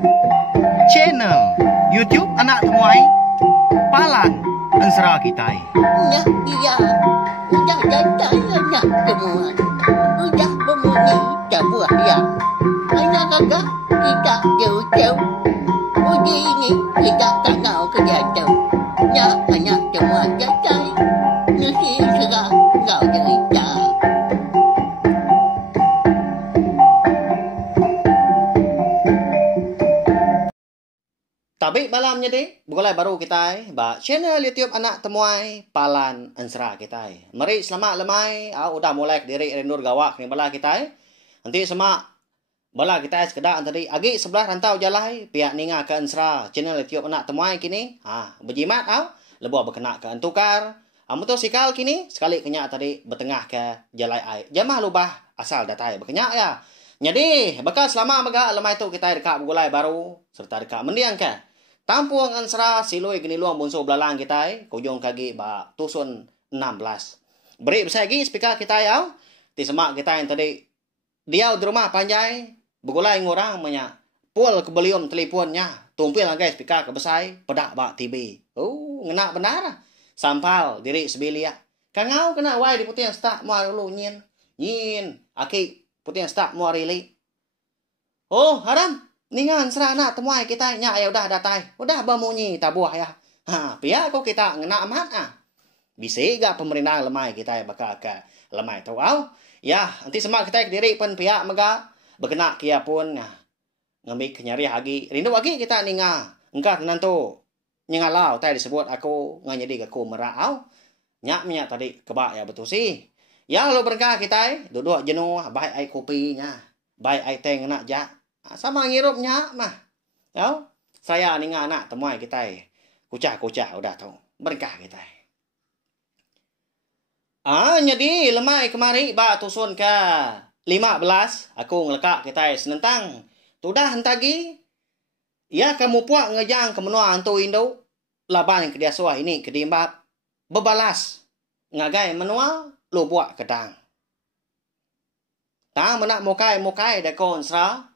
Channel YouTube Anak Temuai Palan Ensera Kitai. Ya, iya. Udah jantai anak temuan. Udah berbunyi tak buah ya. Anak kakak kita jauh-jauh. Uji ini kita tak tahu kejatuh. Ya, anak temuan jantai. Nasi serah kau cerita. Tapi malamnya deh, bukanlah baru kita channel YouTube Anak Temuai Palan Ensera kita. Mari selamat lemai, udah mulai diri rendur gawak ni bala kita. Nanti semak bala kita sekedar tadi agi sebelah rantau jalai pihak ninga ke Ensera channel YouTube Anak Temuai kini. Berjimat lebuh berkenak ke entukar. Motosikal kini sekali kenyak tadi bertengah ke jalai ai. Jamah lubah asal datai berkenyak ya. Jadi bakal selama megak lemai tu kita dekat bukulai baru serta dekat mendiang ke Tampuang Ensera siloi gini luang bonso belalang kita kujung kaki ba tusun 16. Beri besar lagi speaker kita ya. Ti semak kita yang tadi dia di rumah panjai begulai ngorang banyak. Pul ke belium teleponnya tumpil lagi speaker ke besar pedak ba TV. Ngena benar. Sampal diri sebilia. Kangau kena wai di putih yang start muar dulu nyin. Nyin aki putih yang start muar rili. Haram. Ningan Ensera Anak Temuai kita nya ya udah datai. Udah bermunyi tabuah ya. Pihak kok kita ngena amat Bisi gak pemerintah lemai kita bakal ke lemai tu Ya, nanti semak kita diri pun pihak mega berkena kia pun ngambil kenyari lagi. Rindu lagi kita ninga. Engkau nantu nyengalau tadi disebut aku nganyedi aku merau. Nyak minyak tadi kebak ya betul sih. Ya lo berkah kita duduk jenuh baik ai kopinya. Baik ai teh ngena jak. Sama ngirupnya mah. Ya, saya ninga anak temuai kita. Kucah-kucah udah tahu. Berkah kita. Jadi lemai kemari ba tusun ke 15 aku ngelekak kita senentang. Tudah hentagi. Ya kamu puak ngejang ke menua antu Indo. Laban ke dia suah ini ke dimbab. Bebalas. Ngagai menua lu buat kedang. Tang menak mokai dekon Ensera.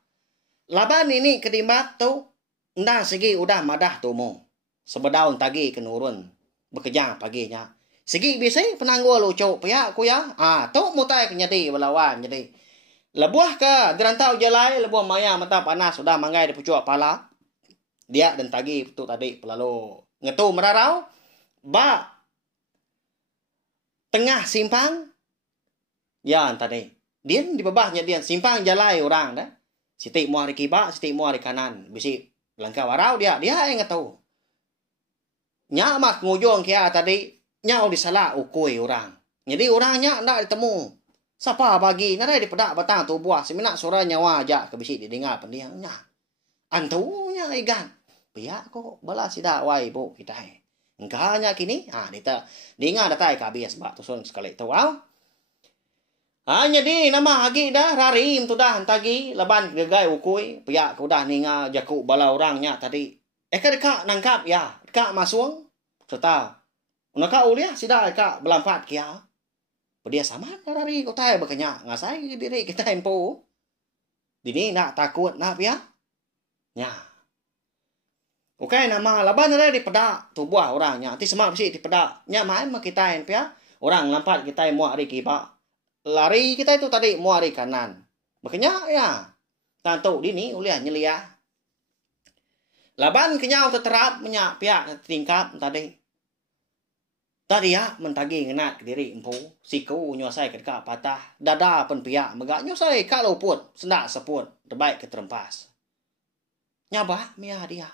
Laban ini kedimbak tu ndang segi udah madah tu mo. Sebedaun tagi kenurun bekerja paginya. Segi bisa penanggul lucu pihak ku ya. Tu mutai kenyadi belawan jadi. Lebuah ke derantau jalai lebuah maya mata panas sudah manggai di pucuk pala. Dia dan tagi tu tadi pelalu ngetu merarau ba tengah simpang. Ya tadi. Dia di bawahnya dia simpang jalai orang dah. Siti muari kiba, siti muari kanan. Bisi langkah warau dia yang tahu. Nya mak ngujung kia tadi nyau disalah ukui orang. Jadi orangnya ndak ditemu. Siapa bagi nada di pedak batang tu buah semina suara nyawa aja ke bisi didengar pendiangnya. Antunya igan. Pihak kok bala sida wai bu kita. Engkanya kini dita dengar datai kabis bak tusun sekali tu jadi nama hagi dah rarim tu dah tagi leban gegai ukui pihak ku dah ninga jaku bala orangnya tadi. Dekat nangkap ya, dekat masuang serta unaka uliah sida dekat belampat kia. Pedia sama rari ku tai bekenya ngasai diri kita empo. Dini nak takut nak pihak. Nya. Oke nama leban ada di pedak tu buah orangnya. Ti semak bisi di pedak. Nya main mak kita pihak. Orang lampat kita muak hari kiba. Lari kita itu tadi mau hari kanan. Makanya ya. Tantu dini uliah nyelia. Laban kenyau terterap menyak pihak tingkap tadi. Tadi ya mentagi ngenak diri empu. Siku nyosai kedekat patah. Dada pen pihak megak nyosai kalau pun. Sendak sepun. Terbaik keterempas. Nyabah mia dia.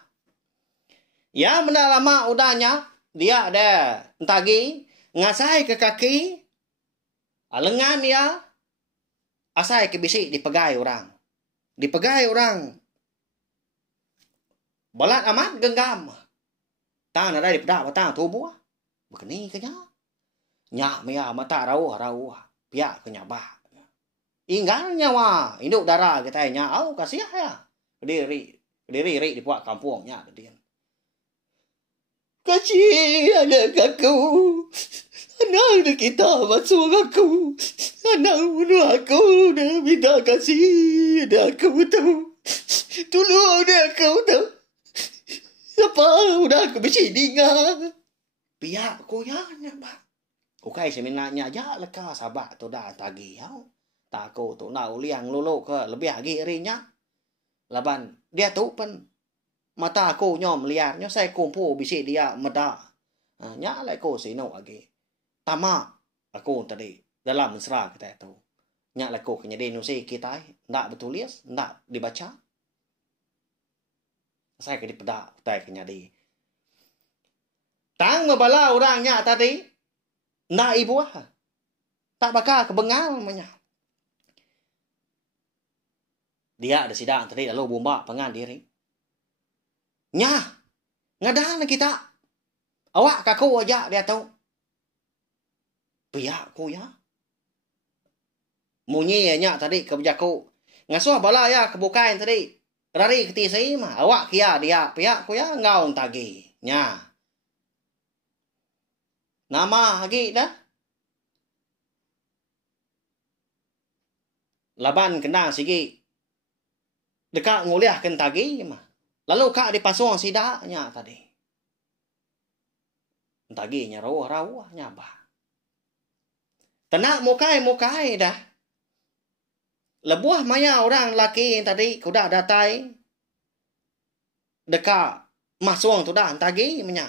Ya mendak lama udahnya. Dia ada entagi. Ngasai ke kaki. Lengan ya. Asai ke bisik dipegai orang. Balat amat genggam. Tang ada di pedak batang tubuh. Begini kenya. Nyak mea mata rauh. Pihak kenyabah. Inggal nyawa. Induk darah kita nyau kasih ya. Diri di puak kampungnya. Kasihan anak aku. Anak kita masuk aku. Anak bunuh aku. Dah minta kasih. Anak aku tu. Tolong dia kau tu. Apa? Udah aku mesti dengar. Pihak ko yan ba. Okay, seminarnya aja leka sabak tu dah tagi yau. Tako tu na uliang lolo ke lebih lagi rinya. Laban dia tu pen mata aku nyom liar nyo sai kumpu bisi dia meda. Nya lai ko sino lagi. Tama aku tadi dalam mesra kita tu. Nya lai ko kenya de nusi kita ndak bertulis, ndak dibaca. Saya ke dipeda tai kenya di. Tang membala orangnya tadi ndak ibu tak bakal kebengal namanya. Dia ada sidang tadi lalu bomba pengan diri. Nya, ngadang kita. Awak kaku aja dia tahu. Pihak ku ya. Munyi nya tadi kebijaku. Ngasuh bala ya kebukain tadi. Rari keti saya mah. Awak kia dia pihak ku ya ngaun tagi. Nya. Nama lagi dah. Laban kena sigi. Dekat nguliah kan tagi mah. Lalu kak dipasung sidaknya tadi. Taginya rawah-rawahnya bah. Tenak mukai dah. Lebuah maya orang laki tadi kuda datai. Dekat masung tu dah tagi menya.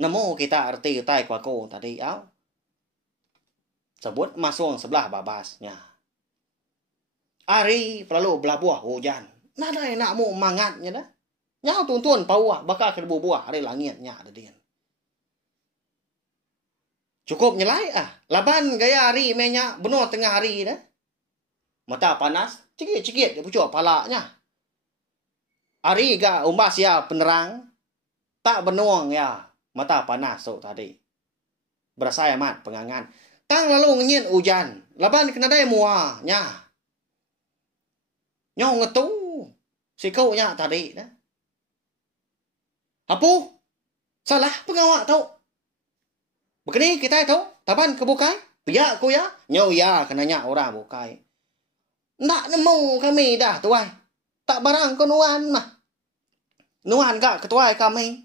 Namo kita arti tai kuaku tadi au. Sebut masung sebelah babasnya. Ari perlu belabuah hujan. Nada nak mu mangatnya dah. Nyau tuntun pauah bakal ke buah ada langitnya ada dia. Cukup nyelai Laban gaya hari menya benar tengah hari dah. Mata panas, cikit-cikit dia pucuk palaknya. Hari ga umbas ya penerang. Tak benuang ya mata panas so tadi. Berasa amat pengangan. Tang lalu ngin hujan. Laban kena dai muahnya. Nyong ngetu. Si kau nya tadi dah. Apa? Salah pengawak tahu. Begini kita tahu. Taban kebukai. Pihak ku ya. Nyau ya kenanya orang bukai. Nak nemu kami dah tuai. Tak barang ko nuan mah. Nuan gak ketuai kami.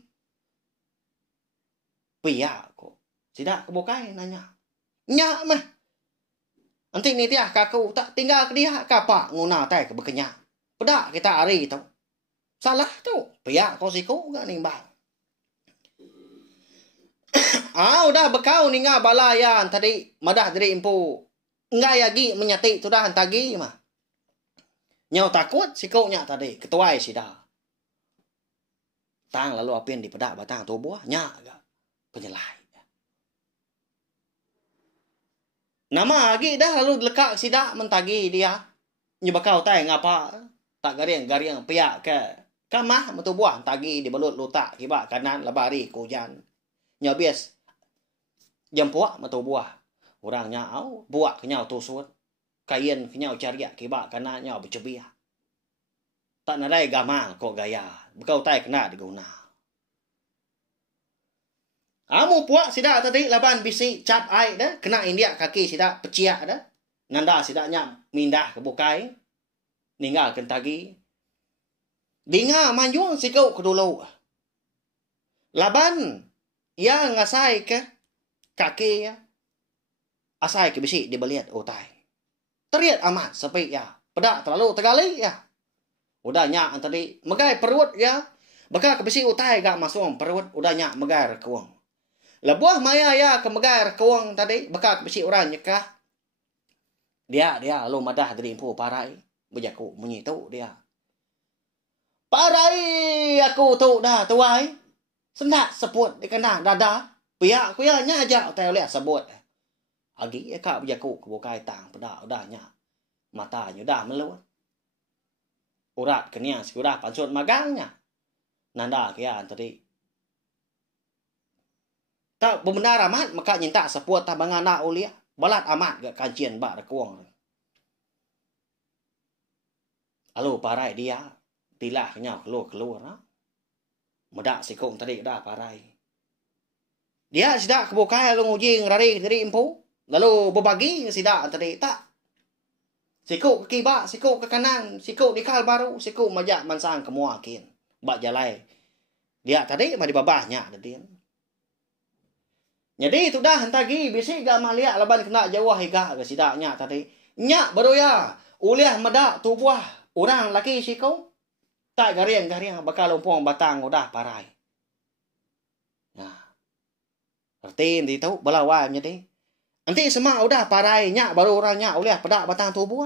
Pihak ku. Tidak kebukai nanya. Nyak mah. Nanti ni dia kaku tak tinggal ke dia kapak nguna tai ke berkenyak. Pedak kita hari tu. Salah tu. Pihak kau siku gak nimbang. Udah bekau ninga balayan tadi. Madah dari impu. Ngai lagi menyati tu dah tagi mah. Nyau takut siku nya tadi. Ketuai si dah. Tang lalu apin di pedak batang tu buah. Nyak gak. Penyelai. Nama lagi dah lalu lekak sidak mentagi dia. Nyebakau tai ngapa. Tak garing-garing piak ke. Kamah metu buah tagi di belut lutak kibak kanan labari kujan. Nyabias. Jampuak metu buah. Orang nyau buak kenyau tusut. Kain kenyau cariak kibak kanan nyau bercebiak. Tak nadai gamal kok gaya. Bekau tai kena diguna. Amu puak sidak tadi laban bisi cap ai dah. Kena india kaki sidak peciak dah. Nanda sidaknya mindah ke bukai. Ninggal kentagi. Dinga manjung sikau ke dulu. Laban. Ya ngasai ke. Kaki ya. Asai ke bisi dibeliat otai. Teriat amat sepi ya. Pedak terlalu tegali ya. Udah nyak tadi. Megai perut ya. Bakal ke bisi otai gak masuk perut. Udah nyak megai rekuang. Lebuah maya ya kemegar kewang tadi. Bakal besi orang nyekah. Dia lalu madah dari impu parai. Bejaku menyitu dia. Parai aku tu dah tuai. Sendak sebut di kena dada. Pihak aku ya nyajak tayo lihat sebut. Agi ya kak bejaku kebukai tang pedak udahnya. Matanya udah meluat. Urat kenia sudah pansut magangnya. Nanda kia tadi. Tak benar amat maka nyinta sepuat tabangan na ulia. Balat amat gak kajian bak rekuang. Lalu parai dia. Tilah kenyau keluar. Medak sikung tadi dah parai. Dia sidak kebukai lalu ngujing rari dari impu. Lalu berbagi sidak tadi tak. Siku ke kiba, siku ke kanan, siku di kal baru, siku majak mansang ke muakin. Bak jalai. Dia tadi mah di babahnya tadi. Jadi itu dah hentagi bisi ga malia laban kena jawah higa ke sidaknya tadi. Nya baru ya. Uliah medak tubuh orang laki siku. Tak gariang bakal lumpung batang udah parai. Nah. Arti di tahu belawanya deh. Nanti semak udah parainya baru orangnya uliah pedak batang tubuh.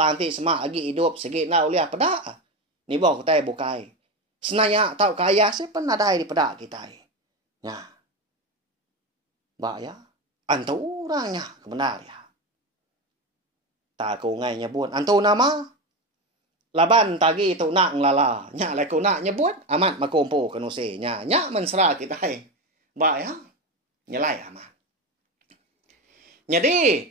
Nanti semak lagi hidup segi na uliah pedak. Ni bawa kita bukai. Senaya tahu kaya sih pernah ada di pedak kita. Nah. Bak ya. Antu orangnya kebenar ya. Tak aku ngai nyebut. Antu nama. Laban tagi itu nak ngelala. Nya lah aku nak nyebut. Amat makumpu kenuse. Nya mensera kita. Bak ya. Nyelai amat. Jadi,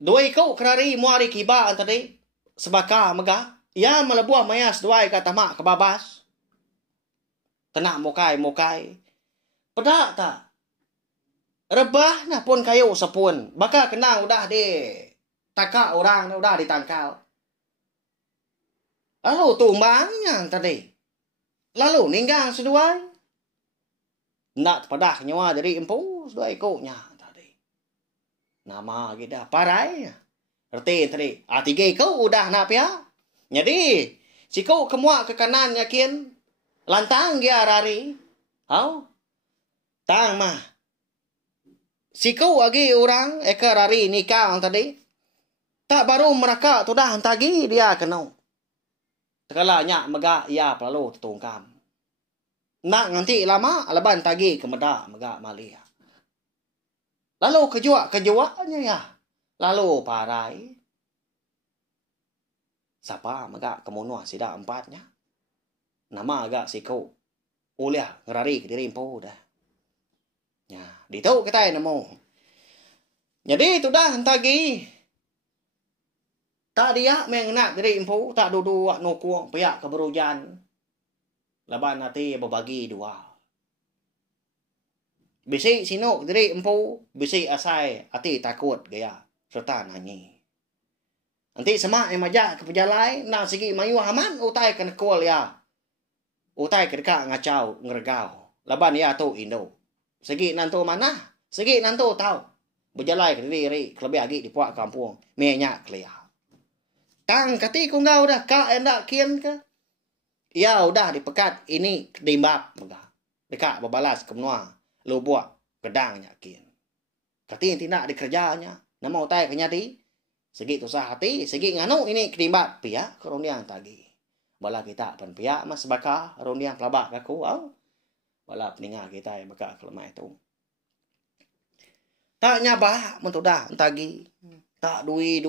dua ikut kerari muari kiba tadi sebaka megah. Ia melebuah mayas dua kata mak kebabas. Tenak mokai. Pedak tak? Rebah nah pun kayu sepun. Baka kenang udah di taka orang udah ditangkal. Lalu tumbangnya tadi. Lalu ninggang seduai. Nak padah nyawa dari empu dua ikutnya tadi. Nama kita parai. Erti tadi. Tiga ikut udah nak pia. Jadi siku kemua ke kanan yakin lantang dia rari. Hau. Tang mah. Siku lagi orang eka rari nikah tadi. Tak baru mereka tu dah tagi dia kena. Tekalanya mega ia perlu tutungkam. Nak nanti lama alaban tagi ke medak megak malia. Lalu kejuaknya ya. Lalu parai. Siapa megak kemunua sida empatnya. Nama agak siku. Uliah ngerari ke diri empu dah. Ya, ditahu kita namo. Jadi itu dah tagi. Tak dia mengenak diri empu tak duduk nukuang pihak keberujan. Laban nanti berbagi dua. Bisi sinuk diri empu, bisi asai hati takut gaya serta nanyi. Nanti semak yang majak ke pejalai, nak segi mayu aman utai kena kol ya. Utai kedekak ngacau ngergau. Laban ya tu Indo. Segi nanto mana? Segi nanto tahu. Berjalai ke diri kelebih lagi di puak kampung. Menyak kelia. Tang kati ku ngau dah kak endak kian ke? Ya udah dipekat ini dimbab megah. Dekat berbalas ke menua. Lu buat gedang yakin. Kati tidak dikerjanya. Nama utai kenyati. Segi tusah hati. Segi nganu ini kedimbab. Pihak keruniang tadi. Bala kita pen pihak mas bakal runiang pelabak aku. Bala peninggal kita yang bakal kelemah itu. Tak nyabah mentudah tagi. Tak dui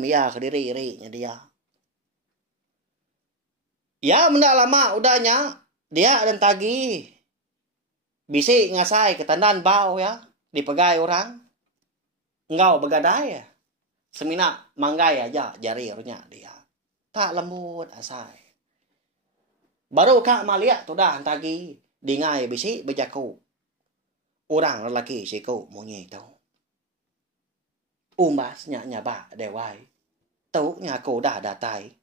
mia ke diri-dirinya dia. Ya mendak lama udahnya dia dan tagi bisi ngasai ketandan bau ya dipegai orang engkau begadai ya semina manggai aja jari runya dia tak lembut asai baru kak malia tu dah tagi dingai bisi bejaku orang lelaki siku munyi tau umbasnya nyaba dewai tau nyaku dah datai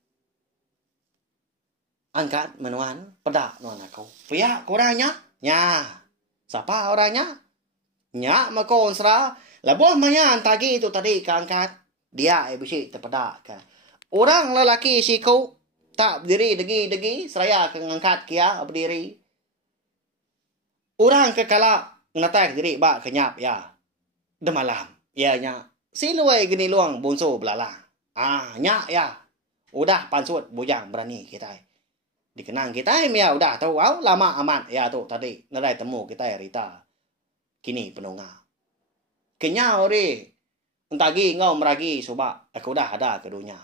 angkat menuan pedak nuan aku. Pihak orangnya, nya. Siapa orangnya? Nya makon sera. Labuh mayan tagi itu tadi keangkat. Dia bisi terpedak kan. Orang lelaki siku tak berdiri degi seraya ke ngangkat kia berdiri. Orang kekala ngatak diri bak kenyap ya. Demalam. Ya nya. Siluai gini luang bunso belalang. Nya ya. Udah pansut bujang berani kita. Dikenang kita ya udah tahu lama amat ya tu tadi nadai temu kita Rita kini penunga kenya ori entagi ngau meragi coba aku dah ada kedunya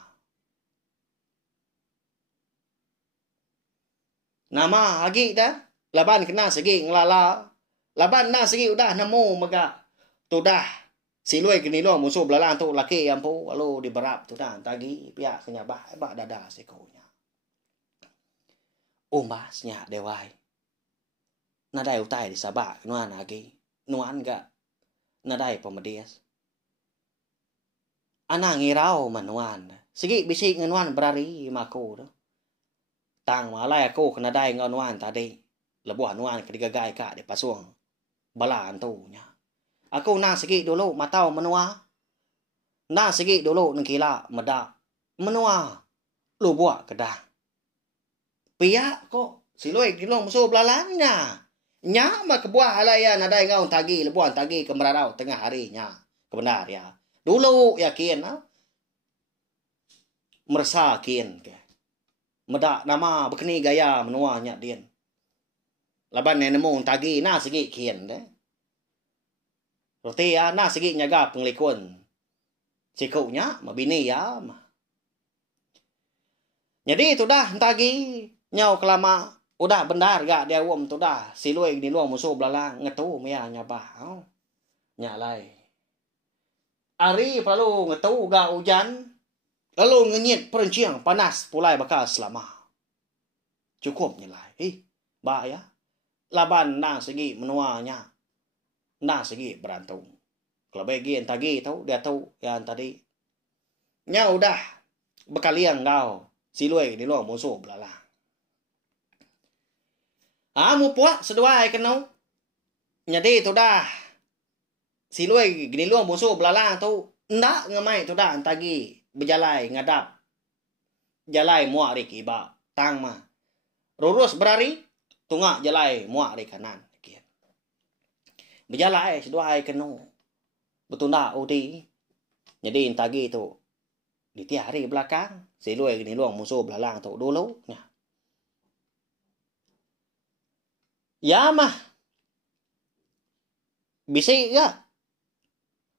nama lagi dah laban kena segi ngelala laban na segi udah nemu mega tu dah silui kini lo musuh belalang tu laki yang pu lalu diberap tu dah tagi pihak kenya bah dada sekonya umbasnya dewai. Nadai utai di sabak nuan lagi. Nuan gak nadai pemedias. Ana ngirau manuan. Sige bisik nganuan berari mako tu. Tang malai aku kena dai nganuan tadi. Lebuh anuan kedigagai kak di pasuang. Bala antunya. Aku na sige dulu matau menua. Na sige dulu nengkila medak. Menua. Lu buat kedah. Pihak kok. Siloi dilong musuh belalangnya. Nya mah kebuah halaya nadai ngau tagi lebuan tagi kemerarau tengah harinya. Kebenar ya. Dulu yakin ha? Merasa kian ke. Medak nama bekeni gaya menuanya dian. Laban nemu tagi na segi kian deh. Roti ya na segi nyaga penglikun. Cikunya mabini ya. Jadi itu dah tagi nyau kelama udah benar gak dia wom tu dah silui di luar musuh belalang ngetu mea nyabah. Nyalai. Ari perlu ngetu gak hujan. Lalu ngenyit perenciang panas pulai bakal selama. Cukup nyalai. Ba ya. Laban na segi menuanya. Na segi berantung. Kalau bagian tagi tahu dia tahu yang tadi. Nya udah bekalian kau silui di luar musuh belalang. Mu puak seduai kenau. Jadi tu dah. Silui gini luang musuh belalang tu. Ndak ngamai tu dah tagi. Berjalai ngadap. Jalai muak rik iba. Tang mah. Rurus berari. Tungak jalai muak rik kanan. Berjalai seduai kenau. Betul ndak uti. Jadi tagi tu. Di tiap hari belakang. Silui gini luang musuh belalang tu dulu. Nah. Ya mah. Bisik ke?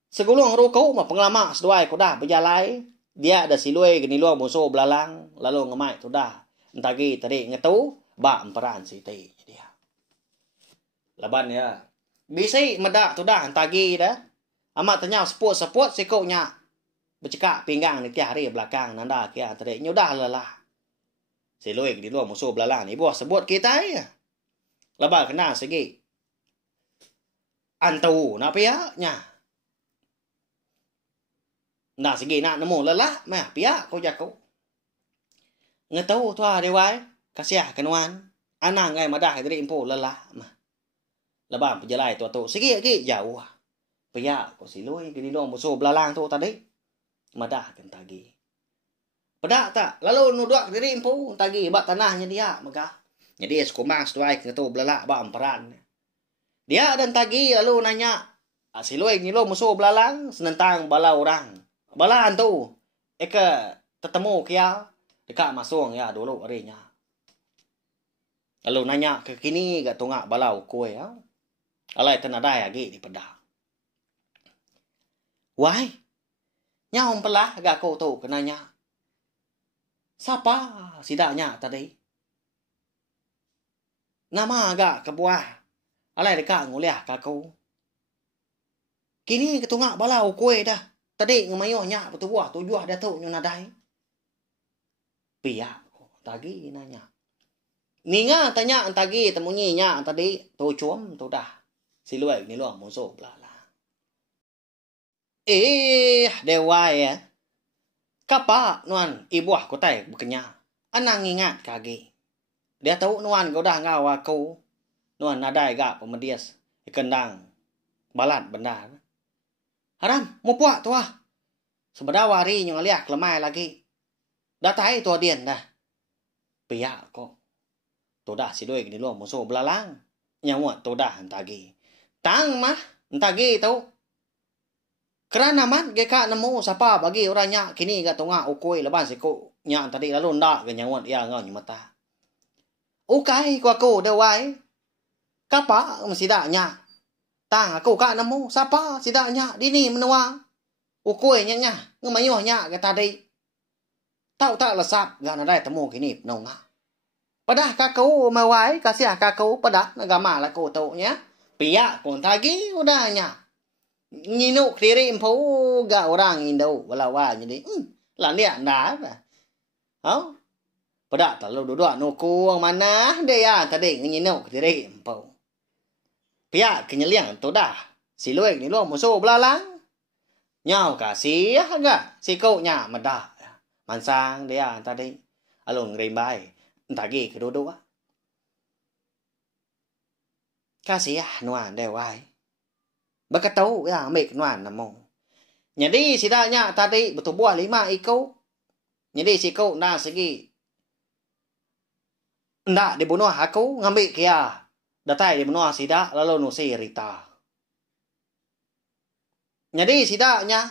Segulung rukau mah pengelama seduai ko dah berjalai. Dia ada silui gini luar musuh belalang. Lalu ngemai tu dah. Entagi tadi ngetu. Ba emperan siti dia. Laban ya. Bisik medak tu dah entagi dah. Amat tanya seput-seput sikoknya. Bercekak pinggang ni tiap hari belakang. Nanda kia tadi. Nyudah lelah. Silui gini luar musuh belalang ni. Buah sebut kita ya. Lepas kena segi. Antu nak pihak nya. Nak segi nak nemu lelah. Mah pihak kau jaku. Ngetau tu ada wai. Kasiah kenuan. Anang ngai madah dari impu lelah. Mah. Lepas berjalai tu. Segi lagi jauh. Pihak kau silui. Gini luang musuh belalang tu tadi. Madah kan tagi. Pedak tak? Lalu nuduk dari impu. Tagi bak tanahnya dia. Megah. Jadi sekumang seduai ketu belalak ba emperan. Dia dan tagi lalu nanya, silui ni lo musuh belalang senentang bala orang. Bala tu eka tetemu kia dekat masung ya dulu harinya. Lalu nanya ke kini gak tungak bala ukoi ya. Alai tenadai lagi di pedah. Wai. Nyau pelah gak kau tu kenanya. Siapa sidaknya tadi? Nama agak kebuah. Alai dekat nguliah kaku. Kini ketungak balau kue dah. Tadi ngemayuhnya bertubuh tujuh datuk nyunadai. Pihak. Tagi nanya. Ninga tanya tagi temunyinya tadi. Tu cuam tu dah. Silui ni luang musuh belala. Dewa ya. Kapa nuan ibuah kotai bekenya. Anang ingat kagi. Dia tahu nuan kau dah ngau aku. Nuan nadai gak pemedias. Ikendang. Balat benar. Haram, mau puak tu ah. Sebenarnya wari yang liak lemai lagi. Dah tahu tu dian dah. Pihak kok. Tu dah si doi gini luang musuh belalang. Nyawat tu dah entagi. Tang mah entagi tu. Kerana man geka nemu siapa bagi orangnya kini gak tungak ukoi leban siku nya tadi lalu ndak ke nyawat ya ngau nyemata. Ukai ku aku dewai. Kapa mesidaknya. Tang aku kak nemu. Siapa sidaknya. Dini menua. Ukui nya. Ngemayuhnya ke tadi. Tahu tak lesap. Gak nadai temu kini penunga. Padah kaku mawai. Kasih kaku. Padah nagama lah ku tu nya. Pihak pun tagi udahnya. Nyinuk diri impu. Gak orang Indo. Walawa jadi. Lah lihat dah. Hah? Pada tak lalu duduk nukung mana dia ya tadi nyinuk diri empau. Pihak kenyeliang tu dah. Silui ni lo musuh belalang. Nhau kasih agak siko nya meda. Mansang dia tadi alun ngrimbai. Tagi kedua. Kasih nuan dewai. Bakatau ya mek nuan namo. Jadi sidanya tadi betul buah 5 ikau. Jadi siko na segi. Ndak dibunuh aku ngambil kia. Datai dibunuh sidak lalu nusi rita. Jadi sidaknya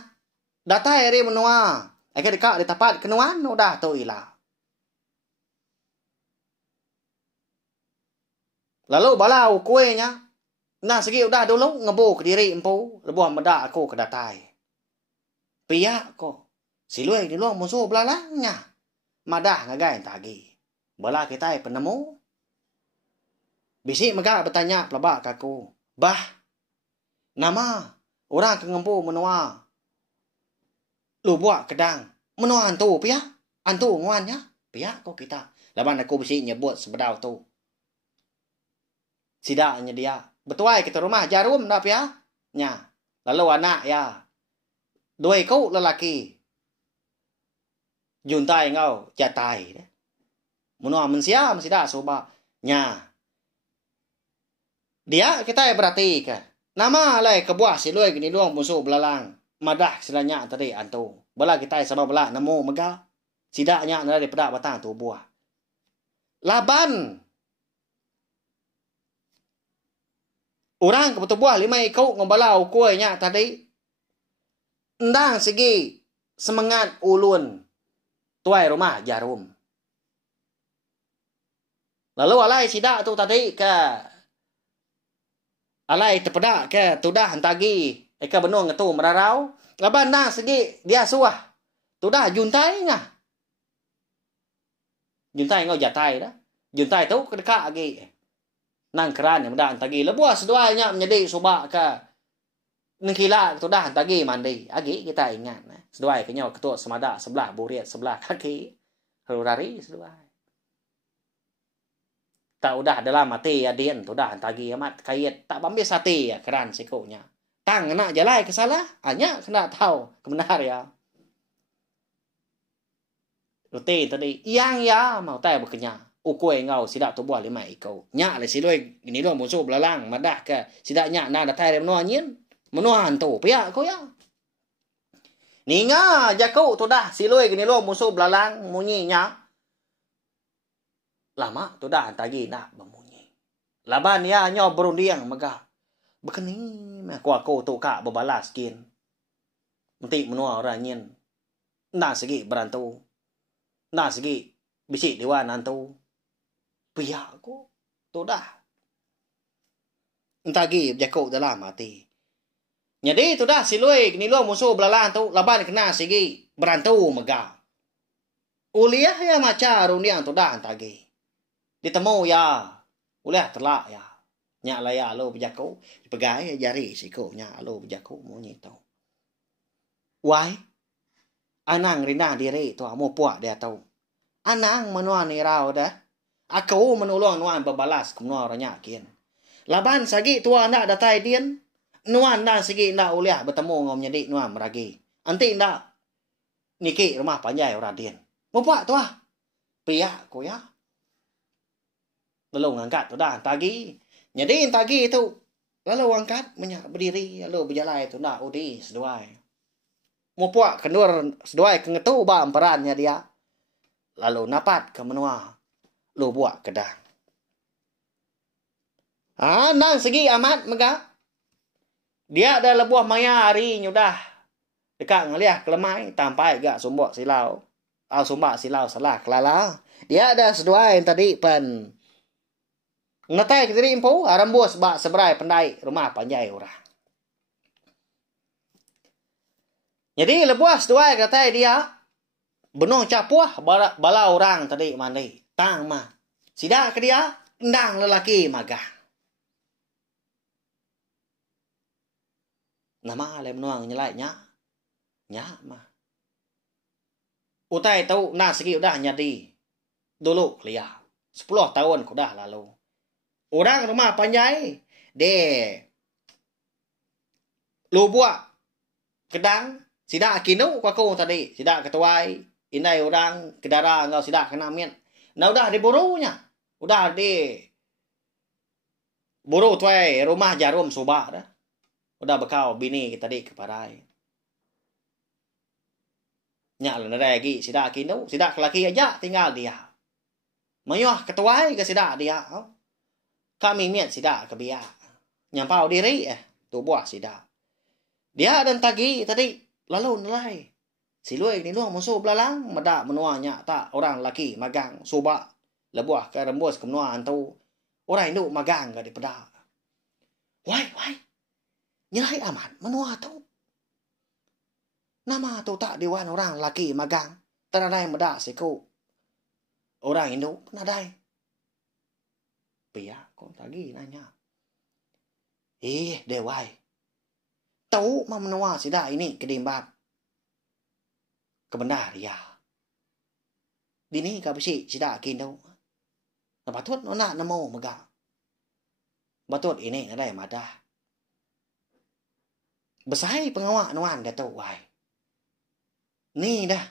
datai ri menua. Akhir dekat di tempat kenuan udah tu ilah. Lalu balau kuenya. Nah segi udah dulu ngebu ke diri empu. Lebuh medak aku ke datai. Piak ko. Silui di luang musuh belalangnya. Madah ngagai tagi. Bala kita penemu. Bisik megak bertanya pelabak aku. Bah. Nama. Orang ke ngempu menua. Lu buat kedang. Menua antu pia. Antu nguannya. Pia kok kita. Laban aku bisik nyebut sebedau tu. Sidaknya dia. Betuai kita rumah jarum dah pia. Nya. Lalu anak ya. Dua kau lelaki. Juntai ngau jatai. Menua mensia mesidak soba. Nya. Dia kita berarti ke. Nama lai kebuah silui gini luang musuh belalang. Madah silanya tadi antu. Bala kita sebab bala nemu mega. Sidaknya dari pedak batang tu buah. Laban. Orang kebetul buah 5 ikut ngebalau kuenya tadi. Endang segi semangat ulun. Tuai rumah jarum. Lalu alai sidak tu tadi ke. Alai terpedak ke tudah hantagi. Eka benung ngetu merarau. Laban nang segi dia suah. Tudah juntai ngah. Juntai ngau jatai dah. Juntai tu kedekak lagi. Nang keran yang mudah hantagi. Lebuah seduanya menjadi subak ke. Nengkila tudah hantagi mandi. Agi kita ingat. Seduai kenyau ketua semada sebelah buriat sebelah kaki. Harurari seduai. Tak udah dalam mati ya dian tu dah tagi amat kait tak ambil sate ya keran sikonya. Tang nak jalai kesalah hanya kena tahu kebenar ya. Rute tadi yang ya mau tai berkenya. Ukoi ngau sidak tu buah 5 ikau. Nya le siloi gini lo musuh belalang madah ke sidaknya na datai menua nyin. Menua hantu pia ko ya. Ninga jakau tu dah siloi gini lo musuh belalang munyinya. Lama tu dah tagi nak bemunyi. Laban ya nyo berundiang megah. Bekeni aku tu kak berbalas kin. Nanti menua orang nyin. Nak segi berantu. Nak segi bisik dewan antu. Pihak aku tu dah. Entagi jakau dalam mati. Jadi tu dah silui ni lo musuh belalang tu laban kena segi berantu megah. Uliah ya maca rundiang tu dah tagi. Ditemu ya. Ulah telak ya. Nyak laya lo berjaku. Dipegai jari siko nyak lo berjaku. Munyi tau. Wai. Anang rindah diri tu. Mau puak dia tahu. Anang menuan ni rau dah. Aku menolong nuan berbalas. Kemenua orang nyakin. Laban sagi tua nak datai dian. Nuan dah segi nak uliah bertemu ngom nyedik nuan meragi. Anti nak. Niki rumah panjai orang dian. Mau puak tu ah. Piak ko ya. Lalu angkat tu dah tagi. Jadi tagi tu lalu angkat menyak berdiri lalu berjalan tu nak udi seduai. Mu puak kendur seduai kengetu ba emperannya dia. Lalu napat ke menua. Lu buat kedang. Nang segi amat mega. Dia ada lebuah maya hari nyudah. Dekat ngeliah kelemai tampai gak sumbok silau. Sumbak silau salah kelala. Dia ada seduai yang tadi pen ngatai ke diri impu, arambus bak seberai pendai rumah panjai orang. Jadi lebuas dua ngatai dia, benuh capuah bala orang tadi mandi. Tang mah. Sidak ke dia, endang lelaki magah. Nama le menuang nyelai nya. Nya mah. Utai tahu na segi udah nyadi. Dulu kelia. 10 tahun kudah lalu. Orang rumah panjai. De. Lu buat kedang. Sida kinu kwa ko tadi, sida ketuai, inai orang kedara ngau sida kena mian. Nah udah diburunya. Udah di buru tuai rumah jarum soba dah. Udah bekau bini tadi keparai. Nya lah lagi sida kinu, sida laki aja tinggal dia. Mayuh ketuai ke sida dia. Kami mian sida ke biak. Nyampau diri tu buah sida. Dia dan tagi tadi lalu nilai. Silui ni luang musuh belalang medak menuanya tak orang laki magang soba lebuah ke rembus ke menua antu. Orang induk magang ke di pedak. Wai. Nilai amat menua tu. Nama tu tak diwan orang laki magang. Tanadai medak siku. Orang induk penadai. Pia kau tagi nanya. Dewai. Tahu ma menua sida ini kedimbat. Kebenar ya. Dini ka besi sida kin tau. Napatut nona namo maga. Batut ini nadai madah. Besai pengawak nuan dah tahu wai. Ni dah.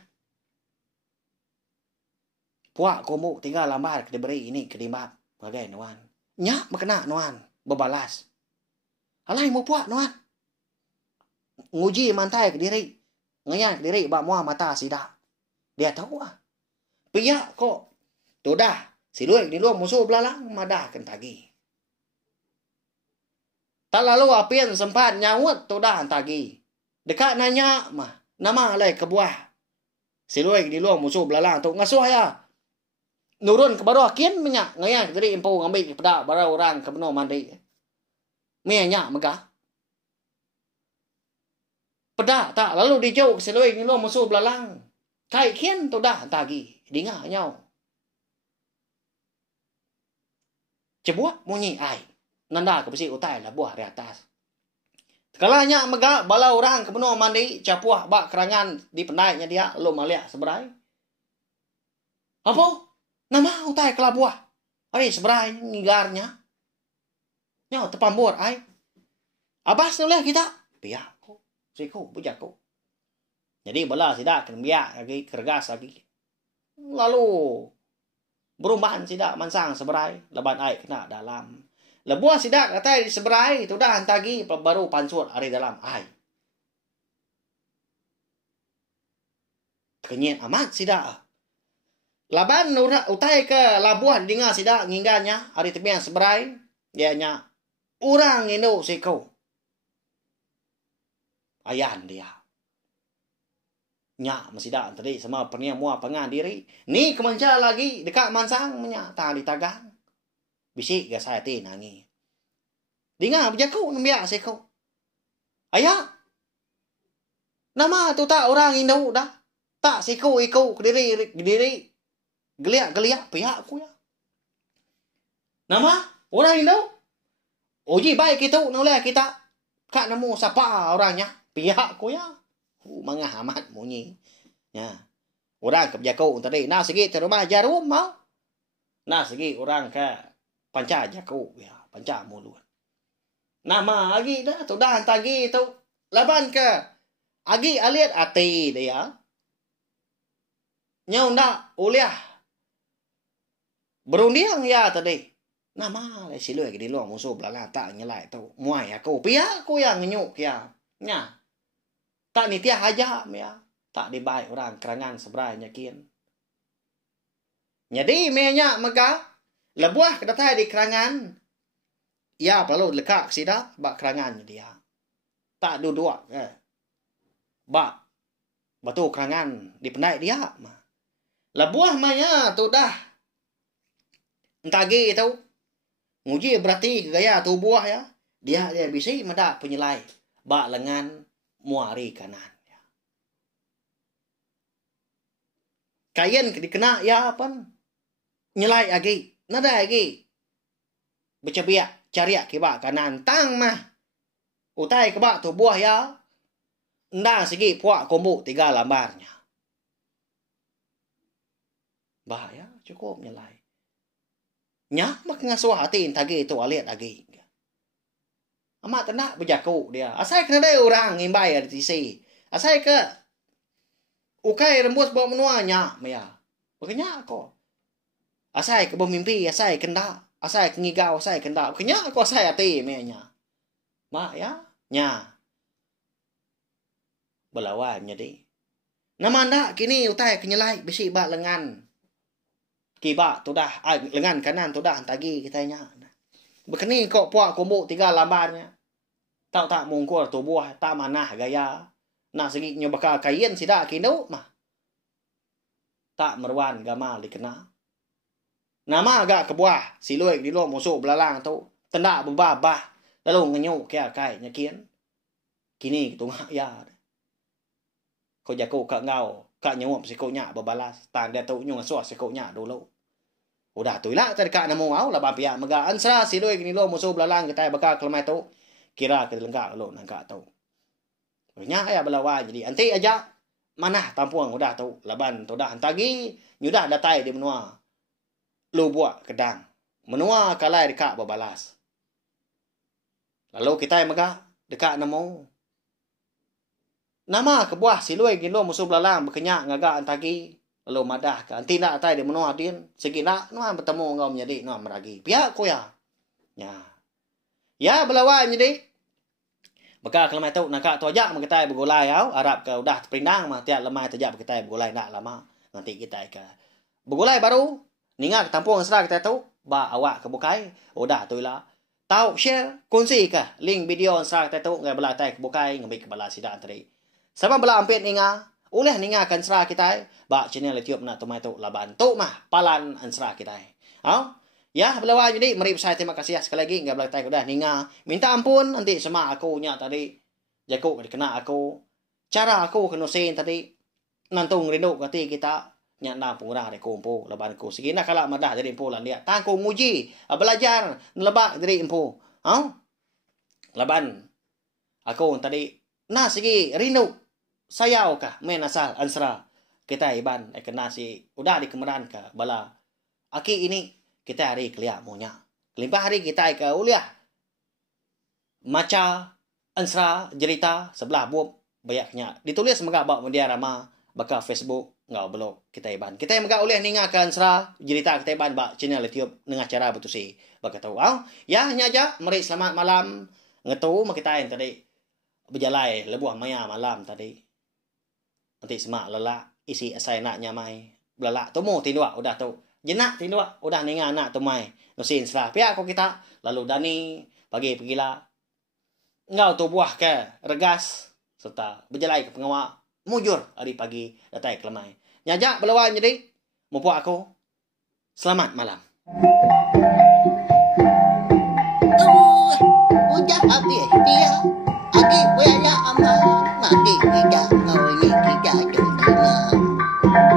Puak komu tinggal lambat kediberi ini kedimbat magai nuan. Nyak makena nuan bebalas. Alai mu puak nuan. Nguji mantai ke diri. Ngayan ke diri bak muah mata sida. Dia tahu ah. Piyak kok. Tu dah. Silui di luar musuh belalang madah kentagi. Tak lalu apian sempat nyawut tu dah tagi. Dekat nanya mah. Nama alai kebuah. Silui di luar musuh belalang tu ngasuh ya. Nurun ke baru akin minyak. Ngayan ke diri impu ngambil pedak barang orang ke benar mandi. Minyak megah. Pedak tak lalu dijauh seloi ni lo musuh belalang. Kai kian tu dah tagi. Dengar nyau. Cebuat bunyi ai. Nanda ke besi utai lah buah di atas. Kalanya megah bala orang ke benar mandi capuah bak kerangan di pendaiknya dia lo maliak seberai. Apa? Nama utai kelabuah. Hari seberai ngigarnya. Nyau terpambur ai. Abas noleh kita. Biar ko. Siku bujak ko. Jadi bala sida kena biak lagi kergas lagi. Lalu berumahan sida mansang seberai. Leban ai kena dalam. Lebuah sida kata di seberai. Tu dah antagi baru pansur hari dalam ai. Kenyit amat sida. Laban utai ke labuah dengar sida nginggannya. Hari tepian seberai. Dia nya. Orang ini siku. Ayan dia. Nya masih dah tadi sama pernah mua pengan diri. Ni kemanca lagi dekat mansang menyata di tagang. Bisik ke saya ti nangi. Dengar berjaku nambiak siku. Ayah. Nama tu tak orang Indo dah. Tak siku iku kediri geliak pihak aku ya. Nama orang Indo. Oji baik itu noleh kita. Kak nemu siapa orangnya? Pihak ku ya. Mangah amat munyi. Ya. Orang ke berjaku tadi. Nah segi ke rumah jarum mau. Nah segi orang ke panca jaku ya. Panca mulut. Nama lagi dah. Tu dah tagi tu. Laban ke. Agi aliat ati dia. Nyau nak uliah. Berundiang ya tadi. Nama le silui ke di luar musuh belakang tak nyelai tu. Muai aku. Pihak aku yang ngenyuk ya. Nya. Tak ni tiah aja ya. Tak dibaik orang kerangan seberai nyakin. Jadi menya megah. Lebuah kedatai di kerangan. Ya perlu lekak sida. Bak kerangan dia. Tak duduk. Bak. Batu kerangan di pendai dia. Lebuah maya tu dah. Entagi itu. Nguji berarti gaya tubuh ya. Dia bisa medak penyelai. Bak lengan muari kanan. Kayen dikena ya apa? Nyelai lagi. Nada lagi. Bercebiak. Cariak kibak kanan. Tang mah. Utai kebak tubuh ya. Nda segi puak kombu 3 lambarnya. Bahaya cukup nyelai. Nya mak ngasuh hati tagi itu aliat lagi. Amat tenak berjaku dia. Asal kena ada orang ngimbai di sisi. Asai ke ukai rembus bawa menua nya maya. Bekenya ko. Asai ke bermimpi, asai kenda, asai ke ngigau, asai kenda. Bekenya ko asai ati maya. Ma ya, nya. Belawan jadi. Namanda kini utai kenyelai bisi ba lengan. Kiba tu dah lengan kanan tu dah tagi kita nya. Bekeni kok puak kumbuk 3 lambannya. Tak tak mungkul tubuh tak manah gaya. Nak segi nyo bakal kain sida kinu mah. Tak merwan gamal dikena. Nama agak kebuah silui di luar musuh belalang tu. Tendak bebabah. Lalu ngenyuk kia kai nyakin. Kini tu ngak ya. Kau jago kak ngau. Kak nyuap sikonya berbalas. Tanda tu nyung suah sikonya dulu. Udah tu lah terdekat nama au lah bapia mega ansra silui kini lo musuh belalang kita bakal kelemai tu kira ke lenggak lo nangka tu. Nya ya belawan jadi anti aja mana tampuang udah tu laban tu dah antagi nyudah datai di menua. Lu buat kedang. Menua kalai dekat berbalas. Lalu kita mega dekat nama nama kebuah silui kini lo musuh belalang berkenyak ngagak antagi. Lalu madah kan tidak atai dia menua din segi nak nuan bertemu ngau menjadi nuan meragi pihak ko ya ya belawan jadi bakal kelemai tu nak tu ajak kita bergolai au Arab ke udah terpindang mah tiap lemai terjak kita bergolai nak lama nanti kita ke bergolai baru ninga tampung Ansra kita tu ba awak ke bukai udah tu lah tahu share kongsi ke link video Ansra kita tu ngai bela tai ke bukai ngambil ke bala sida antri sama bela ampit ninga oleh ninga kan Ansra kita ba channel YouTube nak tumai tu laban tu mah palan Ansra kita au ya belawan jadi mari saya terima kasih sekali lagi enggak belai udah ninga minta ampun nanti sama aku nya tadi jago kena aku cara aku kena sen tadi nantung rindu kati kita nya na pungurang de kumpu laban ku segina kala madah jadi empu lan dia tangku muji belajar lebak dari empu au laban aku tadi na segi rindu sayau kah main asal Ansra kita iban kena si udah di kemeran ke bala aki ini kita hari keliak monya limpah hari kita ke uliah maca Ansra cerita sebelah buop bayaknya ditulis mega bak media rama bakal Facebook ngau belok kita iban kita mega uliah ninga ke Ansra cerita kita iban bak channel YouTube dengan cara betusi bak tahu ya nya aja mari selamat malam ngetu mak kita tadi berjalai lebuah maya malam tadi nanti semak lelak isi asai nak nyamai belak temu tindua udah tu jenak tindua udah ninga anak tumai nusin serah pihak ko kita lalu dani pergilah ngau tu buah ke regas serta berjalai ke pengawak mujur hari pagi datai kelemai nyajak belawan jadi mupuak aku selamat malam Ujak hati dia Agi wala aman Mati tidak ngawini tidak jendina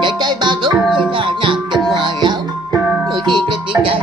Jajai baru Nak semua rau Mesti ketiga